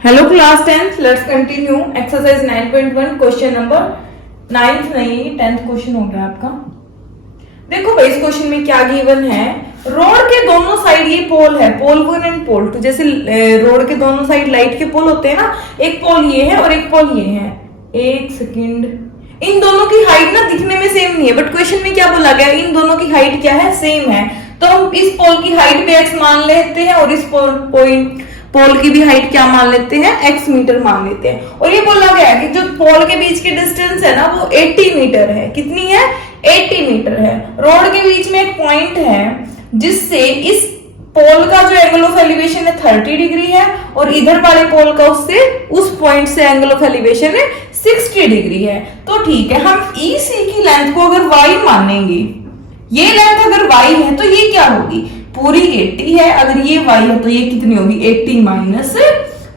Hello class 10th, let's continue exercise 9.1 question number 9th नहीं 10th question हो गया आपका। देखो भाई, इस क्वेश्चन में क्या गिवन है। रोड के दोनों साइड ये पोल है, पोल 1 एंड पोल 2। जैसे रोड के दोनों साइड लाइट के पोल होते हैं ना, एक पोल ये है और एक पोल ये है। एक सेकेंड, इन दोनों की हाइट ना दिखने में सेम नहीं है, बट क्वेश्चन में क्या बोला गया, इन दोनों की हाइट क्या है, सेम है। तो हम इस पोल की हाइट पे x मान लेते हैं और इस पोल की भी हाइट क्या मान लेते हैं, x मीटर मान लेते हैं। और ये बोला गया है कि जो पोल के बीच की डिस्टेंस है ना वो 80 मीटर है। कितनी है, 80 मीटर है। रोड के बीच में एक पॉइंट है जिससे इस पोल का जो एंगल ऑफ एलिवेशन है 30 डिग्री है और इधर वाले पोल का उससे उस पॉइंट से एंगल ऑफ एलिवेशन है 60 डिग्री है। तो ठीक है, हम EC की लेंथ को अगर y मानेंगे, ये लेंथ अगर y है तो ये क्या होगी, पूरी 80 है। अगर ये y है तो ये कितनी होगी, 80 माइनस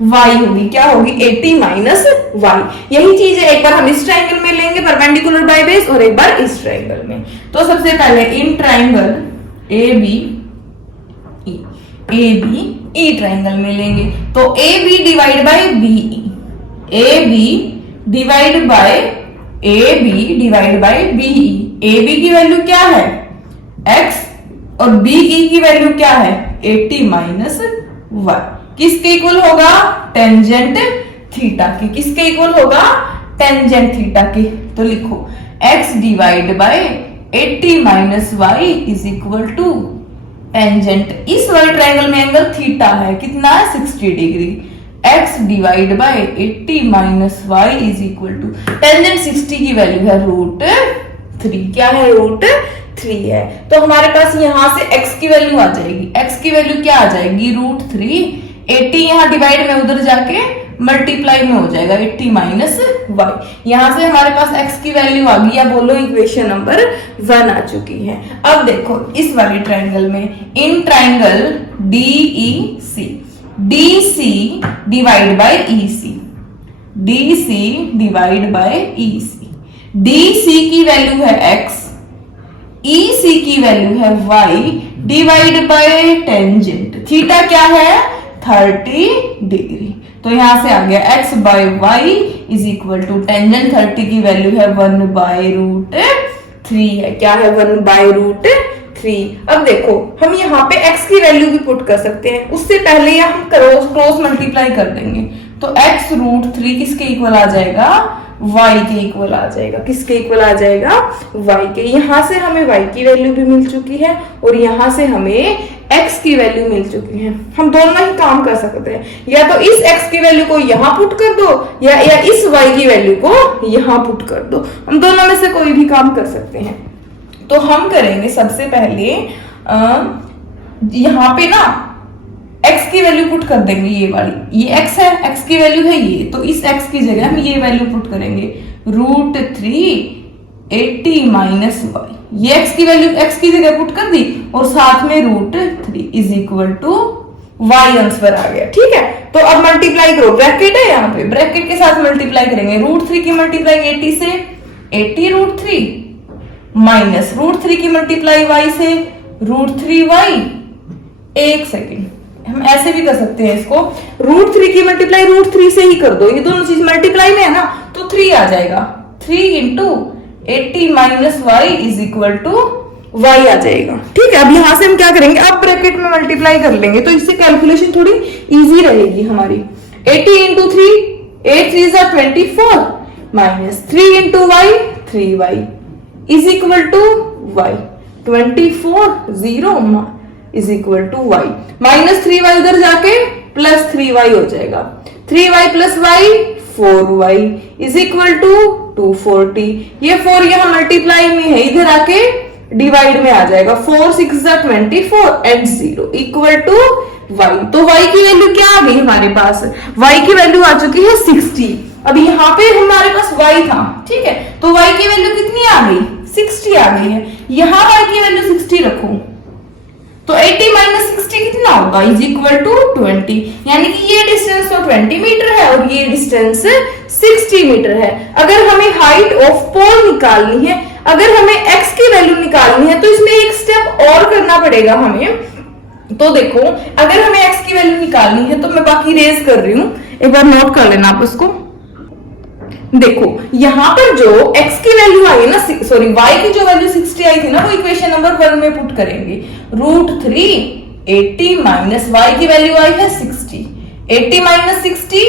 y होगी। क्या होगी, 80 माइनस y। यही चीज है, एक बार हम इस ट्रायंगल में लेंगे परपेंडिकुलर बाय बेस और एक बार इस ट्रायंगल में। तो सबसे पहले इन ट्रायंगल AB ट्रायंगल में लेंगे तो AB divide by BE, AB divide by BE। AB की वैल्यू क्या है, x, और BE की वैल्यू क्या है, 80 माइनस y। किसके इक्वल होगा, टेंजेंट थीटा के। किसके इक्वल होगा, टेंजेंट थीटा के। तो लिखो x divide by 80 minus y is equal to tangent. इस वाले ट्रायंगल में एंगल थीटा है, कितना है, 60 degree. x divide by 80 minus y is equal to tangent 60 की वैल्यू है √3। क्या है, √3 है। तो हमारे पास यहां से x की वैल्यू आ जाएगी। x की वैल्यू क्या आ जाएगी, √3। 80 यहां डिवाइड में उधर जाके मल्टीप्लाई में हो जाएगा 80 माइनस y। यहां से हमारे पास x की वैल्यू आ गई। या बोलो इक्वेशन नंबर 1 आ चुकी है। अब देखो इस वाले ट्रायंगल में, in triangle DEC, DC divide by EC, DC divide by EC। DC की वैल्यू है x, EC की वैल्यू है y divide by tangent. Theta क्या है, 30 डिग्री। तो यहां से आ गया x by y is equal to tangent 30 की वैल्यू है 1 बाय √3 है। क्या है, 1 बाय √3। अब देखो हम यहाँ पे x की वैल्यू भी पुट कर सकते हैं, उससे पहले हम क्रॉस मल्टीप्लाई कर देंगे। तो x √3 किसके इक्वल आ जाएगा, y के इक्वल आ जाएगा। किसके इक्वल आ जाएगा, y के। यहां से हमें y की वैल्यू भी मिल चुकी है और यहां से हमें x की वैल्यू मिल चुकी है। हम दोनों ही काम कर सकते हैं, या तो इस x की वैल्यू को यहां पुट कर दो या इस y की वैल्यू को यहां पुट कर दो। हम दोनों में से कोई भी काम कर सकते हैं। तो हम करेंगे सबसे पहले यहां पे ना x की वैल्यू पुट कर देंगे। ये वाली, ये x है, x की वैल्यू है ये, तो इस x की जगह हम ये वैल्यू पुट करेंगे √3 80 माइनस y। ये x की वैल्यू x की जगह पुट कर दी और साथ में √3 is equal to y answer आ गया। ठीक है, तो अब मल्टीप्लाई करो, ब्रैकेट है यहाँ पे, ब्रैकेट के साथ मल्टीप्लाई करेंगे। √3 की मल्टीप्लाई 80 से 80 √3 माइनस √3 की मल्टीप्लाई y से √3y। एक सेकेंड, हम ऐसे भी कर सकते हैं इसको, √3 की मल्टीप्लाई √3 से ही कर दो। ये दोनों चीज मल्टीप्लाई में है ना, तो 3 आ जाएगा। 3 into 80 minus y is equal to y आ जाएगा। ठीक है, अब यहां से हम क्या करेंगे, अब ब्रैकेट में मल्टीप्लाई कर लेंगे तो इससे कैलकुलेशन थोड़ी इजी रहेगी हमारी। 80 into 3, 8 3 24 minus 3 into y 3y is equal to y। 24 0 is equal to y minus 3y उधर जाके प्लस 3y हो जाएगा। 3y plus y 4y is equal to 240। ये 4 यहाँ मल्टीप्लाई में है, इधर आके डिवाइड में आ जाएगा। 4 6 24 एंड 0 इक्वल टू y। तो y की वैल्यू क्या आ गई हमारे पास, y की वैल्यू आ चुकी है 60। अब यहाँ पे हमारे पास y था, ठीक है, तो y की वैल्यू कितनी आ गई, 60 आ गई है। यहाँ y की वैल्यू 60 रखो तो 80 माइनस 60 कितना होगा, इज इक्वल टू 20। यानी कि ये डिस्टेंस तो 20 मीटर है और ये डिस्टेंस 60 मीटर है। अगर हमें हाइट ऑफ पोल निकालनी है, अगर हमें x की वैल्यू निकालनी है, तो इसमें एक स्टेप और करना पड़ेगा हमें। तो देखो, अगर हमें x की वैल्यू निकालनी है तो मैं बाकी रेज कर रही हूँ। एक बार नोट कर लेना आप उसको। देखो यहां पर जो x की वैल्यू आई है ना, सॉरी y की जो वैल्यू 60 आई थी ना, वो इक्वेशन नंबर 1 में पुट करेंगे। √3 80 माइनस y की वैल्यू आई है 60, 80 माइनस 60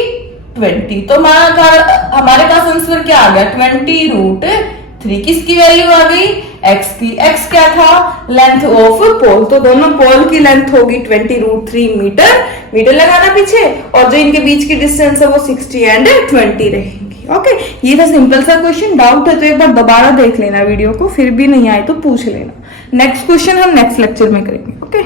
20, तो हमारे पास आंसर क्या आ गया 20√3। किसकी वैल्यू आ गई x की, x क्या था लेंथ ऑफ पोल, तो दोनों पोल की लेंथ होगी 20√3 मीटर, मीटर लगाना पीछे, और जो इनके बीच की डिस्टेंस है वो 60 एंड 20 रहेगी। ओके ये था सिंपल सा क्वेश्चन। डाउट है तो एक बार दोबारा देख लेना वीडियो को, फिर भी नहीं आए तो पूछ लेना। नेक्स्ट क्वेश्चन हम नेक्स्ट लेक्चर में करेंगे। ओके